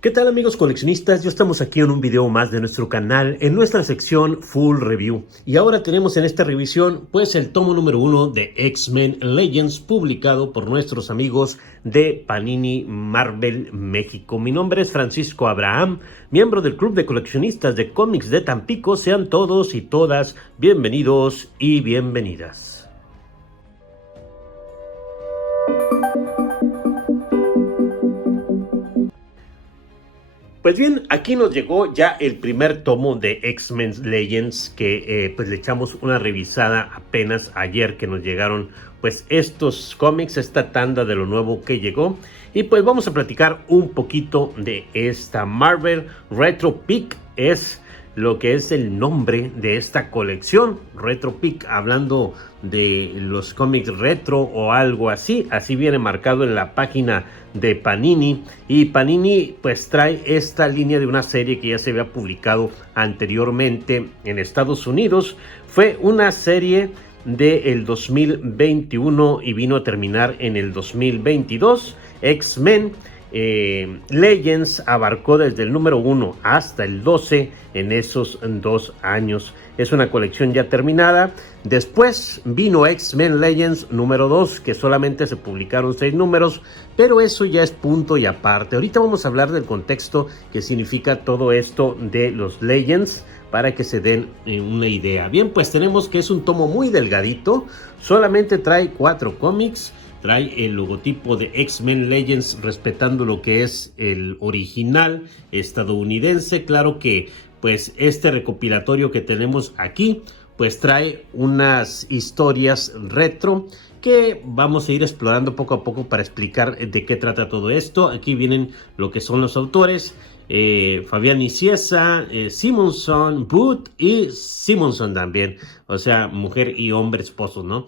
¿Qué tal amigos coleccionistas? Ya estamos aquí en un video más de nuestro canal, en nuestra sección Full Review. Y ahora tenemos en esta revisión pues el tomo número 1 de X-Men Legends, publicado por nuestros amigos de Panini Marvel México. Mi nombre es Francisco Abraham, miembro del Club de Coleccionistas de Cómics de Tampico. Sean todos y todas bienvenidos y bienvenidas. Pues bien, aquí nos llegó ya el primer tomo de X-Men Legends que pues le echamos una revisada apenas ayer que nos llegaron pues estos cómics, esta tanda de lo nuevo que llegó. Y pues vamos a platicar un poquito de esta Marvel Retro Pick, es lo que es el nombre de esta colección, Retro Pick, hablando de los cómics retro o algo así, así viene marcado en la página de Panini. Y Panini pues trae esta línea de una serie que ya se había publicado anteriormente en Estados Unidos. Fue una serie del 2021 y vino a terminar en el 2022. X-Men Legends abarcó desde el número 1 hasta el 12 en esos 2 años. Es una colección ya terminada. Después vino X-Men Legends número 2, que solamente se publicaron 6 números, pero eso ya es punto y aparte. Ahorita vamos a hablar del contexto que significa todo esto de los Legends, para que se den una idea. Bien, pues tenemos que es un tomo muy delgadito, solamente trae 4 cómics. Trae el logotipo de X-Men Legends respetando lo que es el original estadounidense. Claro que pues este recopilatorio que tenemos aquí pues trae unas historias retro que vamos a ir explorando poco a poco para explicar de qué trata todo esto. Aquí vienen lo que son los autores. Fabián Nicieza, Simonson, Booth y Simonson también. O sea, mujer y hombre, esposos, ¿no?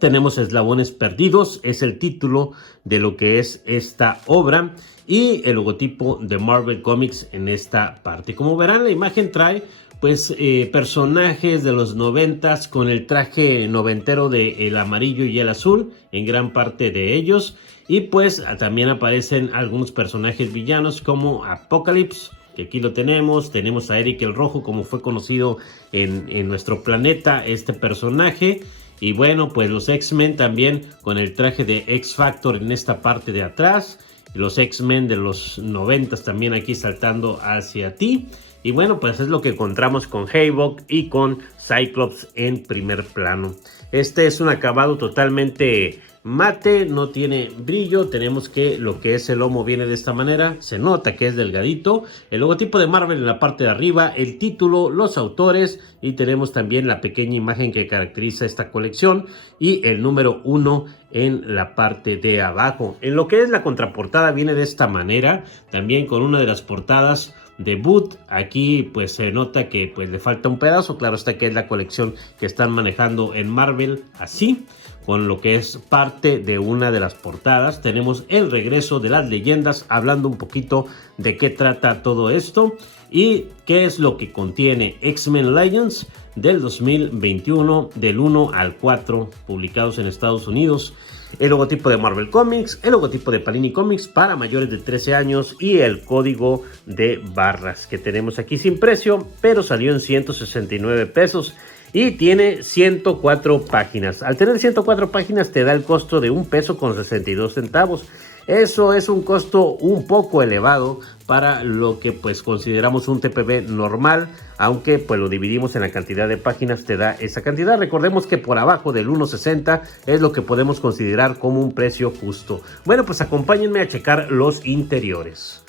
Tenemos Eslabones Perdidos, es el título de lo que es esta obra, y el logotipo de Marvel Comics en esta parte. Como verán, la imagen trae pues personajes de los 90s con el traje noventero de el amarillo y el azul en gran parte de ellos, y pues también aparecen algunos personajes villanos como Apocalypse, que aquí lo tenemos a Eric el Rojo, como fue conocido en nuestro planeta este personaje. Y bueno, pues los X-Men también con el traje de X-Factor en esta parte de atrás. Los X-Men de los 90 también aquí saltando hacia ti. Y bueno, pues es lo que encontramos con Havok y con Cyclops en primer plano. Este es un acabado totalmente mate, no tiene brillo. Tenemos que lo que es el lomo viene de esta manera, se nota que es delgadito. El logotipo de Marvel en la parte de arriba, el título, los autores, y tenemos también la pequeña imagen que caracteriza esta colección y el número 1 en la parte de abajo. En lo que es la contraportada viene de esta manera, también con una de las portadas de Booth. Aquí pues se nota que pues le falta un pedazo. Claro está que es la colección que están manejando en Marvel así, con lo que es parte de una de las portadas. Tenemos el regreso de las leyendas, hablando un poquito de qué trata todo esto y qué es lo que contiene X-Men Legends del 2021, del 1 al 4, publicados en Estados Unidos. El logotipo de Marvel Comics, el logotipo de Panini Comics para mayores de 13 años y el código de barras que tenemos aquí sin precio, pero salió en 169 pesos. Y tiene 104 páginas. Al tener 104 páginas te da el costo de $1.62. Eso es un costo un poco elevado para lo que pues consideramos un TPB normal, aunque pues lo dividimos en la cantidad de páginas, te da esa cantidad. Recordemos que por abajo del 1.60 es lo que podemos considerar como un precio justo. Bueno, pues acompáñenme a checar los interiores.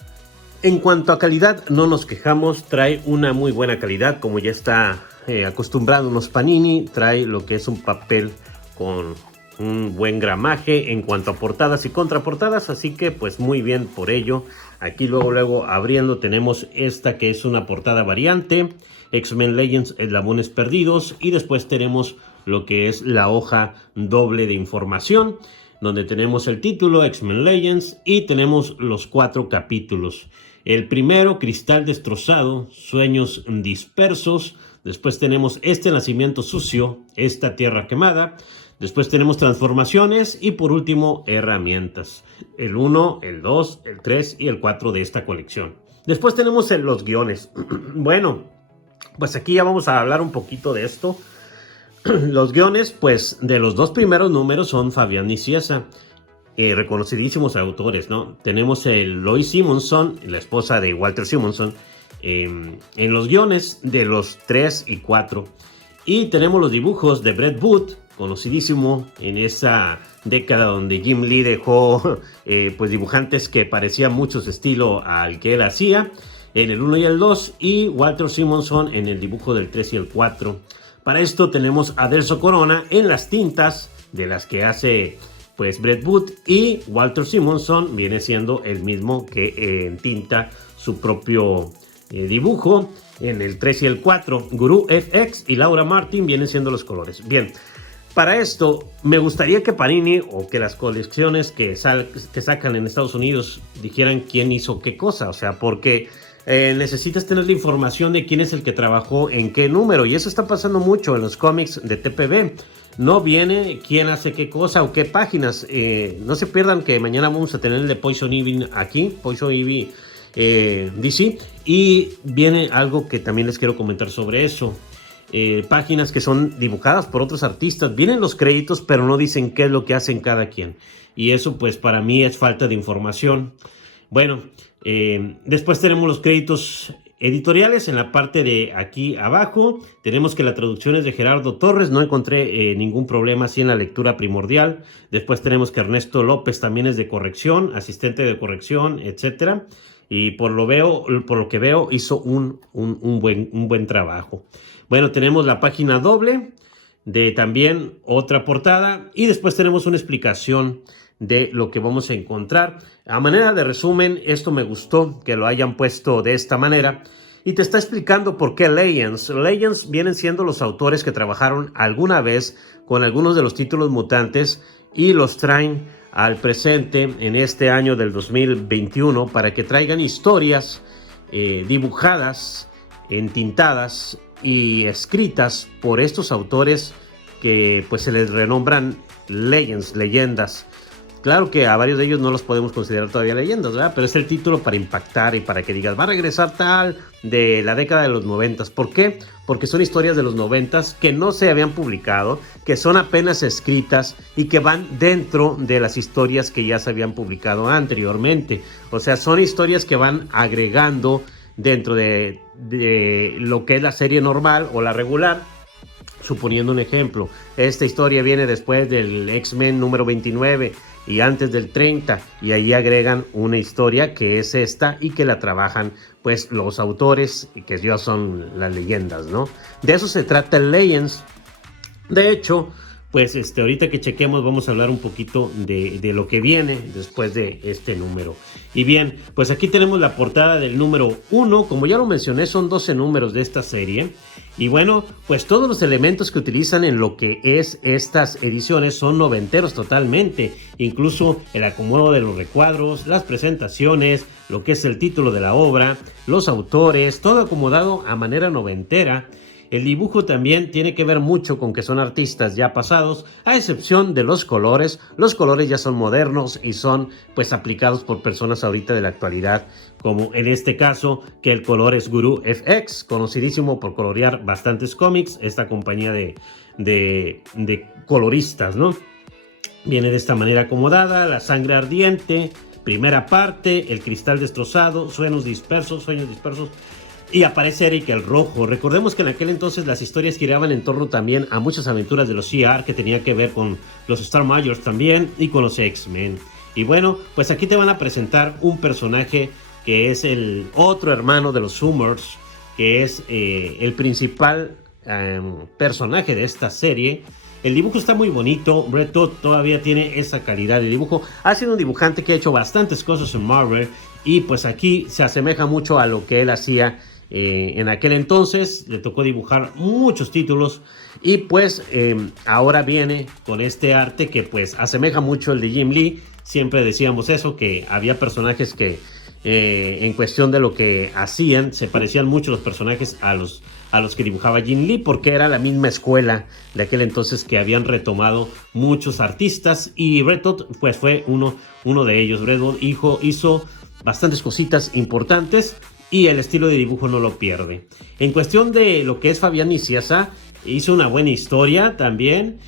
En cuanto a calidad, no nos quejamos, trae una muy buena calidad, como ya está acostumbrándonos Panini. Trae lo que es un papel con un buen gramaje en cuanto a portadas y contraportadas, así que pues muy bien por ello. Aquí luego abriendo tenemos esta que es una portada variante, X-Men Legends Eslabones Perdidos, y después tenemos lo que es la hoja doble de información, donde tenemos el título X-Men Legends y tenemos los 4 capítulos. El primero, Cristal Destrozado, Sueños Dispersos. Después tenemos este nacimiento sucio, esta tierra quemada. Después tenemos transformaciones y por último herramientas. El 1, el 2, el 3 y el 4 de esta colección. Después tenemos los guiones. Bueno, pues aquí ya vamos a hablar un poquito de esto. Los guiones, pues de los 2 primeros números son Fabián Nicieza. Reconocidísimos autores, ¿no? Tenemos el Lois Simonson, la esposa de Walter Simonson, en los guiones de los 3 y 4. Y tenemos los dibujos de Brett Booth, conocidísimo en esa década donde Jim Lee dejó pues dibujantes que parecían mucho su estilo al que él hacía, en el 1 y el 2, y Walter Simonson en el dibujo del 3 y el 4. Para esto tenemos a Delso Corona en las tintas de las que hace pues Brett Booth, y Walter Simonson viene siendo el mismo que en tinta su propio dibujo en el 3 y el 4. Guru FX y Laura Martin vienen siendo los colores. Bien, para esto me gustaría que Panini o que las colecciones que sacan en Estados Unidos dijeran quién hizo qué cosa, o sea, porque necesitas tener la información de quién es el que trabajó en qué número, y eso está pasando mucho en los cómics de TPB. No viene quién hace qué cosa o qué páginas. No se pierdan que mañana vamos a tener el de Poison Ivy aquí, Poison Ivy DC, y viene algo que también les quiero comentar sobre eso. Páginas que son dibujadas por otros artistas, vienen los créditos pero no dicen qué es lo que hacen cada quien, y eso pues para mí es falta de información. Bueno, después tenemos los créditos editoriales en la parte de aquí abajo. Tenemos que la traducción es de Gerardo Torres, no encontré ningún problema así en la lectura primordial. Después tenemos que Ernesto López también es de corrección, asistente de corrección, etcétera, y por lo que veo hizo un buen trabajo. Bueno, tenemos la página doble de también otra portada, y después tenemos una explicación de lo que vamos a encontrar. A manera de resumen, esto me gustó que lo hayan puesto de esta manera, y te está explicando por qué Legends. Legends vienen siendo los autores que trabajaron alguna vez con algunos de los títulos mutantes y los traen al presente en este año del 2021 para que traigan historias dibujadas, entintadas y escritas por estos autores que pues se les renombran Legends, leyendas. Claro que a varios de ellos no los podemos considerar todavía leyendas, ¿verdad? Pero es el título para impactar y para que digas, va a regresar tal de la década de los 90. ¿Por qué? Porque son historias de los 90 que no se habían publicado, que son apenas escritas y que van dentro de las historias que ya se habían publicado anteriormente. O sea, son historias que van agregando dentro de lo que es la serie normal o la regular. Suponiendo un ejemplo, esta historia viene después del X-Men número 29 y antes del 30, y ahí agregan una historia que es esta y que la trabajan pues los autores que ya son las leyendas, ¿no? De eso se trata el Legends. De hecho, pues ahorita que chequemos vamos a hablar un poquito de lo que viene después de este número. Y bien, pues aquí tenemos la portada del número 1. Como ya lo mencioné, son 12 números de esta serie. Y bueno, pues todos los elementos que utilizan en lo que es estas ediciones son noventeros totalmente. Incluso el acomodo de los recuadros, las presentaciones, lo que es el título de la obra, los autores, todo acomodado a manera noventera. El dibujo también tiene que ver mucho con que son artistas ya pasados, a excepción de los colores. Los colores ya son modernos y son pues aplicados por personas ahorita de la actualidad, como en este caso que el color es Guru FX, conocidísimo por colorear bastantes cómics, esta compañía de coloristas, ¿no? Viene de esta manera acomodada, la sangre ardiente, primera parte, el cristal destrozado, sueños dispersos, y aparece Eric el Rojo. Recordemos que en aquel entonces las historias giraban en torno también a muchas aventuras de los CR que tenía que ver con los Star Majors también y con los X-Men. Y bueno, pues aquí te van a presentar un personaje que es el otro hermano de los Summers, que es el principal personaje de esta serie. El dibujo está muy bonito. Brett Booth todavía tiene esa calidad de dibujo. Ha sido un dibujante que ha hecho bastantes cosas en Marvel, y pues aquí se asemeja mucho a lo que él hacía en aquel entonces. Le tocó dibujar muchos títulos, y pues ahora viene con este arte que pues asemeja mucho el de Jim Lee. Siempre decíamos eso, que había personajes que en cuestión de lo que hacían se parecían mucho los personajes a a los que dibujaba Jim Lee, porque era la misma escuela de aquel entonces que habían retomado muchos artistas, y Red Dot pues fue uno de ellos. Red Dot hizo bastantes cositas importantes y el estilo de dibujo no lo pierde. En cuestión de lo que es Fabián Nicieza, hizo una buena historia también.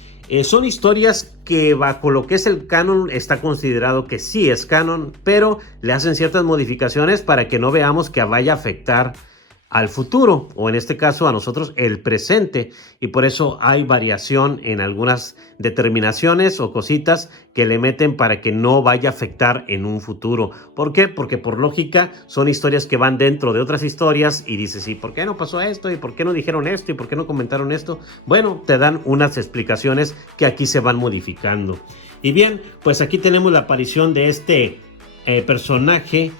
Son historias que bajo lo que es el canon está considerado que sí es canon, pero le hacen ciertas modificaciones para que no veamos que vaya a afectar al futuro, o en este caso a nosotros el presente, y por eso hay variación en algunas determinaciones o cositas que le meten para que no vaya a afectar en un futuro. ¿Por qué? Porque por lógica son historias que van dentro de otras historias y dices, ¿y por qué no pasó esto? ¿Y por qué no dijeron esto? ¿Y por qué no comentaron esto? Bueno, te dan unas explicaciones que aquí se van modificando. Y bien, pues aquí tenemos la aparición de este personaje,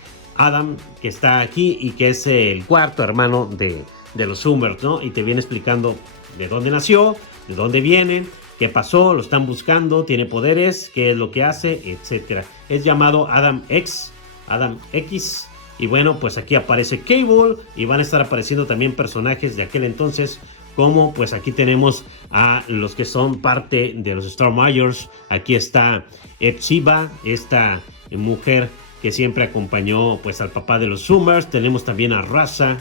Adam, que está aquí y que es el cuarto hermano de los Summers, ¿no? Y te viene explicando de dónde nació, de dónde viene, qué pasó, lo están buscando, tiene poderes, qué es lo que hace, etc. Es llamado Adam X, y bueno, pues aquí aparece Cable y van a estar apareciendo también personajes de aquel entonces, como pues aquí tenemos a los que son parte de los Starmyers. Aquí está Epsiba, esta mujer que siempre acompañó pues al papá de los Summers. Tenemos también a Raza,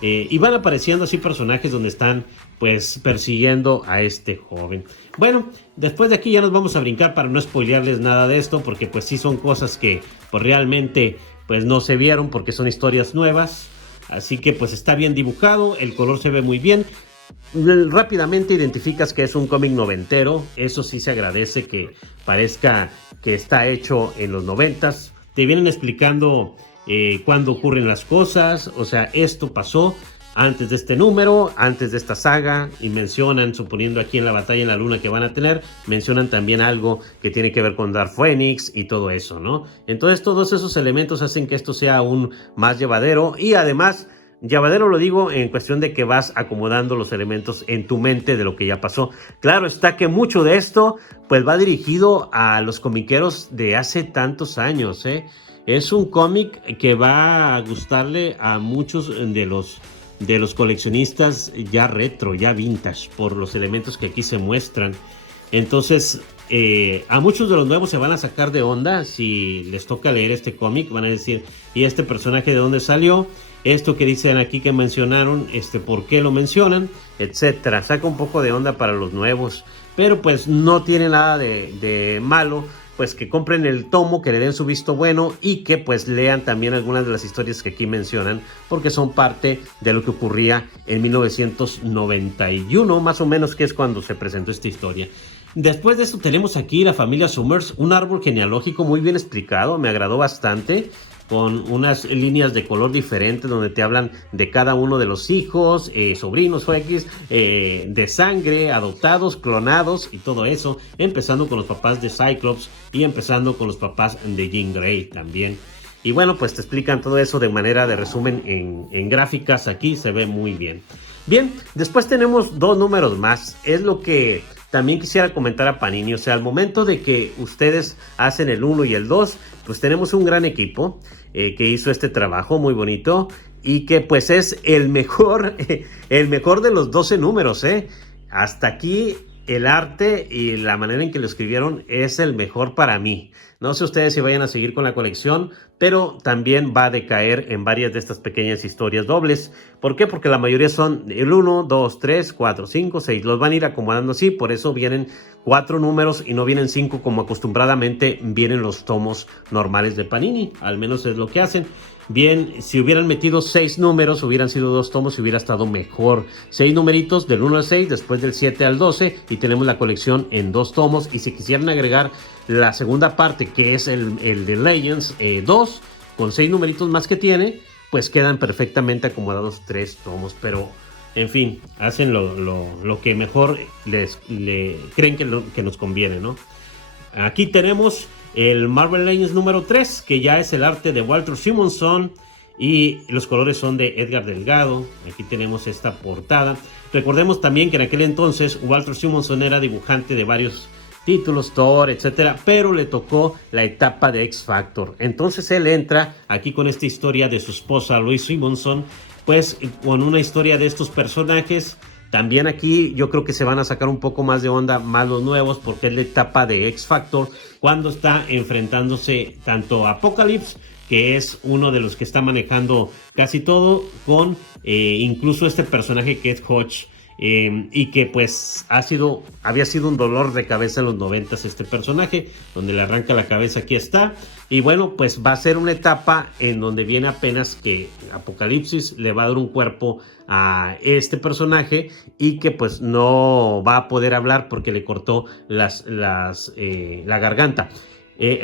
y van apareciendo así personajes donde están pues persiguiendo a este joven. Bueno, después de aquí ya nos vamos a brincar para no spoilearles nada de esto, porque pues sí son cosas que pues realmente pues no se vieron, porque son historias nuevas. Así que pues está bien dibujado, el color se ve muy bien. Rápidamente identificas que es un cómic noventero. Eso sí se agradece, que parezca que está hecho en los 90s. Te vienen explicando cuándo ocurren las cosas. O sea, esto pasó antes de este número, antes de esta saga, y mencionan, suponiendo aquí en la batalla en la luna que van a tener, mencionan también algo que tiene que ver con Dark Phoenix y todo eso, ¿no? Entonces todos esos elementos hacen que esto sea aún más llevadero, y además llevadero lo digo en cuestión de que vas acomodando los elementos en tu mente de lo que ya pasó. Claro está que mucho de esto pues va dirigido a los comiqueros de hace tantos años, ¿eh? Es un cómic que va a gustarle a muchos de los coleccionistas ya retro, ya vintage, por los elementos que aquí se muestran. Entonces a muchos de los nuevos se van a sacar de onda si les toca leer este cómic. Van a decir, ¿y este personaje de dónde salió? Esto que dicen aquí que mencionaron, ¿por qué lo mencionan? Etcétera. Saca un poco de onda para los nuevos, pero pues no tiene nada de malo, pues que compren el tomo, que le den su visto bueno y que pues lean también algunas de las historias que aquí mencionan, porque son parte de lo que ocurría en 1991, más o menos, que es cuando se presentó esta historia. Después de eso tenemos aquí la familia Summers, un árbol genealógico muy bien explicado, me agradó bastante, con unas líneas de color diferentes donde te hablan de cada uno de los hijos, sobrinos o X, de sangre, adoptados, clonados y todo eso, empezando con los papás de Cyclops y empezando con los papás de Jean Grey también. Y bueno, pues te explican todo eso de manera de resumen en gráficas. Aquí se ve muy bien. Bien, después tenemos dos números más. Es lo que también quisiera comentar a Panini. O sea, al momento de que ustedes hacen el 1 y el 2, pues tenemos un gran equipo que hizo este trabajo muy bonito y que pues es el mejor de los 12 números, ¿eh? Hasta aquí el arte y la manera en que lo escribieron es el mejor para mí. No sé ustedes si vayan a seguir con la colección, pero también va a decaer en varias de estas pequeñas historias dobles. ¿Por qué? Porque la mayoría son el 1, 2, 3, 4, 5, 6. Los van a ir acomodando así, por eso vienen 4 números y no vienen 5 como acostumbradamente vienen los tomos normales de Panini. Al menos es lo que hacen. Bien, si hubieran metido 6 números, hubieran sido 2 tomos y hubiera estado mejor. 6 numeritos del 1 al 6, después del 7 al 12, y tenemos la colección en 2 tomos. Y si quisieran agregar la segunda parte, que es el de Legends 2, con 6 numeritos más que tiene, pues quedan perfectamente acomodados 3 tomos. Pero, en fin, hacen lo que mejor creen que nos conviene, ¿no? Aquí tenemos el Marvel Legends número 3, que ya es el arte de Walter Simonson y los colores son de Edgar Delgado. Aquí tenemos esta portada. Recordemos también que en aquel entonces Walter Simonson era dibujante de varios títulos, Thor, etcétera, pero le tocó la etapa de X Factor. Entonces él entra aquí con esta historia de su esposa Louise Simonson, pues con una historia de estos personajes. También aquí yo creo que se van a sacar un poco más de onda más los nuevos, porque es la etapa de X Factor cuando está enfrentándose tanto a Apocalypse, que es uno de los que está manejando casi todo, con incluso este personaje que es Hodge, y que pues había sido un dolor de cabeza en los 90s este personaje, donde le arranca la cabeza. Aquí está. Y bueno, pues va a ser una etapa en donde viene apenas que Apocalipsis le va a dar un cuerpo a este personaje, y que pues no va a poder hablar porque le cortó la garganta,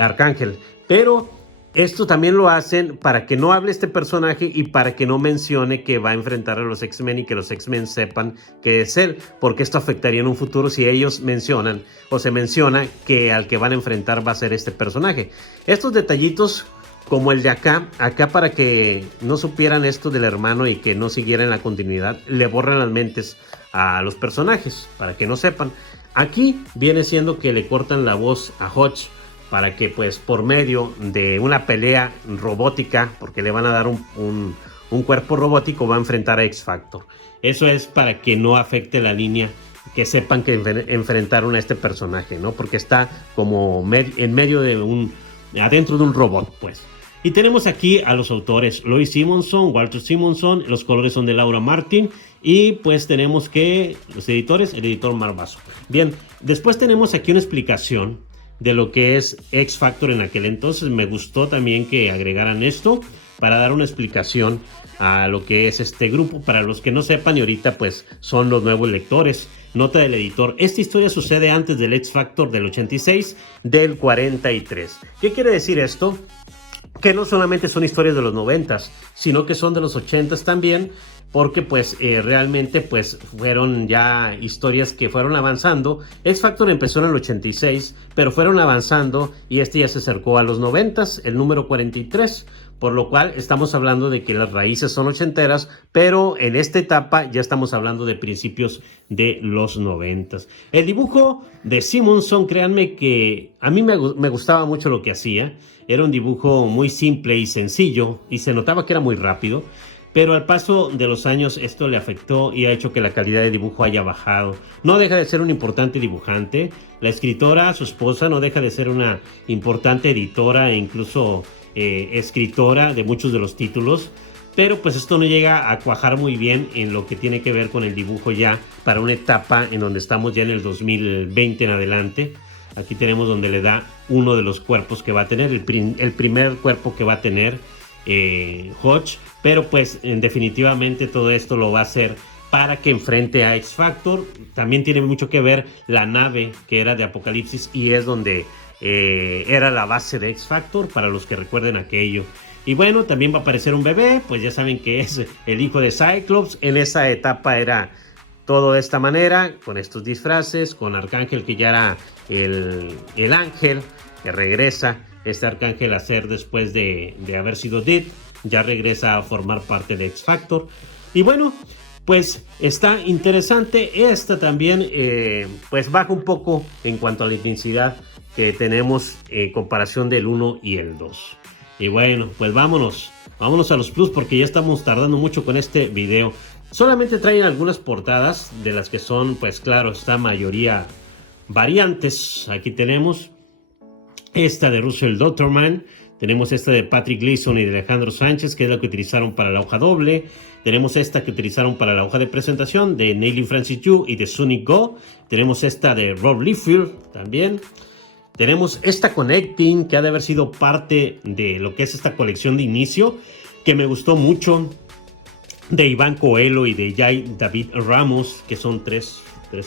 Arcángel. Pero esto también lo hacen para que no hable este personaje y para que no mencione que va a enfrentar a los X-Men y que los X-Men sepan que es él, porque esto afectaría en un futuro si ellos mencionan o se menciona que al que van a enfrentar va a ser este personaje. Estos detallitos como el de acá para que no supieran esto del hermano y que no siguieran la continuidad, le borran las mentes a los personajes para que no sepan. Aquí viene siendo que le cortan la voz a Hodge, para que pues por medio de una pelea robótica, porque le van a dar un cuerpo robótico, va a enfrentar a X Factor. Eso es para que no afecte la línea, que sepan que enfrentaron a este personaje, ¿no? Porque está como en medio de adentro de un robot, pues. Y tenemos aquí a los autores: Louise Simonson, Walter Simonson, los colores son de Laura Martin, y pues tenemos que los editores, el editor Mark Basso. Bien, después tenemos aquí una explicación de lo que es X Factor en aquel entonces. Me gustó también que agregaran esto para dar una explicación a lo que es este grupo, para los que no sepan, y ahorita pues son los nuevos lectores. Nota del editor: esta historia sucede antes del X Factor del 86, del 43. ¿Qué quiere decir esto? Que no solamente son historias de los 90s, sino que son de los 80s también, porque pues realmente pues fueron ya historias que fueron avanzando. X Factor empezó en el 86, pero fueron avanzando y este ya se acercó a los 90s, el número 43, por lo cual estamos hablando de que las raíces son ochenteras, pero en esta etapa ya estamos hablando de principios de los 90s. El dibujo de Simonson, créanme que a mí me gustaba mucho lo que hacía. Era un dibujo muy simple y sencillo, y se notaba que era muy rápido. Pero al paso de los años esto le afectó y ha hecho que la calidad de dibujo haya bajado. No deja de ser un importante dibujante. La escritora, su esposa, no deja de ser una importante editora e incluso escritora de muchos de los títulos. Pero pues esto no llega a cuajar muy bien en lo que tiene que ver con el dibujo ya para una etapa en donde estamos ya en el 2020 en adelante. Aquí tenemos donde le da uno de los cuerpos que va a tener, el primer cuerpo que va a tener Hodge. Pero pues definitivamente todo esto lo va a hacer para que enfrente a X Factor. También tiene mucho que ver la nave que era de Apocalipsis, y es donde era la base de X Factor, para los que recuerden aquello. Y bueno, también va a aparecer un bebé, pues ya saben que es el hijo de Cyclops. En esa etapa era todo de esta manera, con estos disfraces, con Arcángel, que ya era el ángel que regresa. Este Arcángel a ser, después de haber sido Dead, ya regresa a formar parte de X Factor. Y bueno, pues está interesante. Esta también pues baja un poco en cuanto a la intensidad que tenemos en comparación del 1 y el 2. Y bueno, pues vámonos a los plus, porque ya estamos tardando mucho con este video. Solamente traen algunas portadas, de las que son, pues claro, está mayoría variantes. Aquí tenemos esta de Russell Doctorman. Tenemos esta de Patrick Gleason y de Alejandro Sánchez, que es la que utilizaron para la hoja doble. Tenemos esta que utilizaron para la hoja de presentación, de Neil Francis Yu y de Sunny Go. Tenemos esta de Rob Liefeld también. Tenemos esta Connecting, que ha de haber sido parte de lo que es esta colección de inicio, que me gustó mucho, de Iván Coelho y de Jay David Ramos, que son tres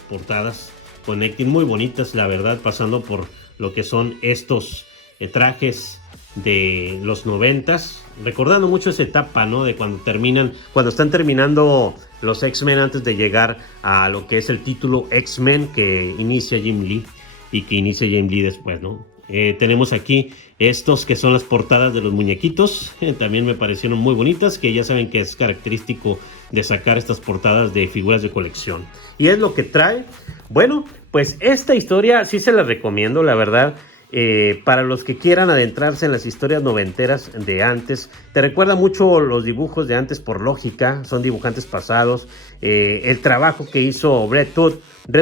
portadas Connecting muy bonitas, la verdad, pasando por lo que son estos trajes de los 90s, recordando mucho esa etapa, ¿no? De cuando están terminando los X-Men antes de llegar a lo que es el título X-Men que inicia Jim Lee y que inicia Jim Lee después, ¿no? Tenemos aquí estos que son las portadas de los muñequitos, también me parecieron muy bonitas, que ya saben que es característico de sacar estas portadas de figuras de colección. Y es lo que trae. Bueno, pues esta historia sí se la recomiendo, la verdad. Para los que quieran adentrarse en las historias noventeras de antes, te recuerda mucho los dibujos de antes por lógica, son dibujantes pasados. El trabajo que hizo Red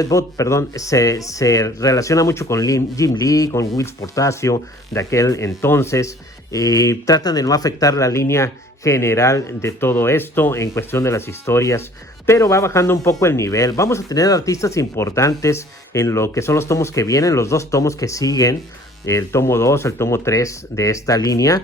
Bud, se relaciona mucho con Jim Lee, con Whis Portacio de aquel entonces. Tratan de no afectar la línea general de todo esto en cuestión de las historias, pero va bajando un poco el nivel. Vamos a tener artistas importantes en lo que son los tomos que vienen, los 2 tomos que siguen, el tomo 2, el tomo 3 de esta línea.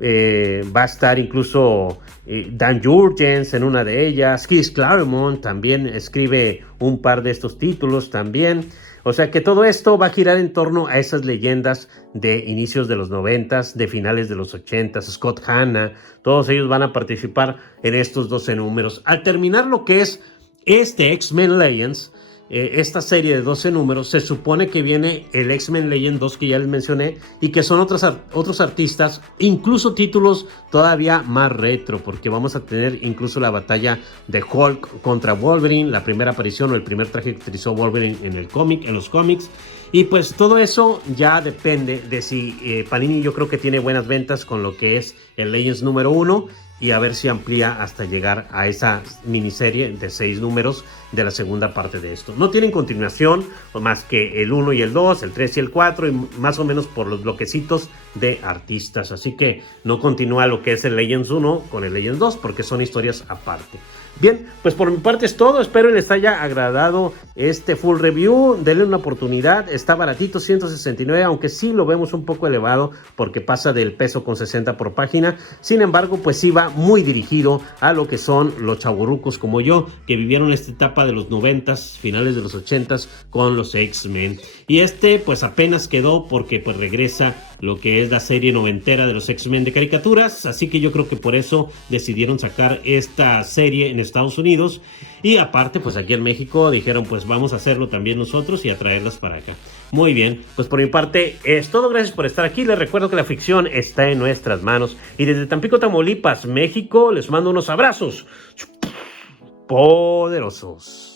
Va a estar incluso Dan Jurgens en una de ellas. Chris Claremont también escribe un par de estos títulos también. O sea que todo esto va a girar en torno a esas leyendas de inicios de los 90s, de finales de los 80s. Scott Hanna, todos ellos van a participar en estos 12 números. Al terminar lo que es este X-Men Legends, esta serie de 12 números, se supone que viene el X-Men Legend 2 que ya les mencioné, y que son otros artistas, incluso títulos todavía más retro, porque vamos a tener incluso la batalla de Hulk contra Wolverine, la primera aparición o el primer traje que utilizó Wolverine en los cómics. Y pues todo eso ya depende de si Panini, yo creo que tiene buenas ventas con lo que es el Legends número 1, y a ver si amplía hasta llegar a esa miniserie de 6 números de la segunda parte de esto. No tienen continuación más que el 1 y el 2, el 3 y el 4, y más o menos por los bloquecitos de artistas. Así que no continúa lo que es el Legends 1 con el Legends 2, porque son historias aparte. Bien, pues por mi parte es todo. Espero les haya agradado este full review. Denle una oportunidad. Está baratito, 169, aunque sí lo vemos un poco elevado porque pasa del peso con 60 por página. Sin embargo, pues sí va muy dirigido a lo que son los chavorrucos como yo, que vivieron esta etapa de los 90s, finales de los 80s con los X-Men. Y pues apenas quedó porque pues regresa lo que es la serie noventera de los X-Men de caricaturas. Así que yo creo que por eso decidieron sacar esta serie en Estados Unidos, y aparte pues aquí en México dijeron pues vamos a hacerlo también nosotros y a traerlas para acá. Muy bien, pues por mi parte es todo. Gracias por estar aquí. Les recuerdo que la ficción está en nuestras manos, y desde Tampico, Tamaulipas, México, les mando unos abrazos poderosos.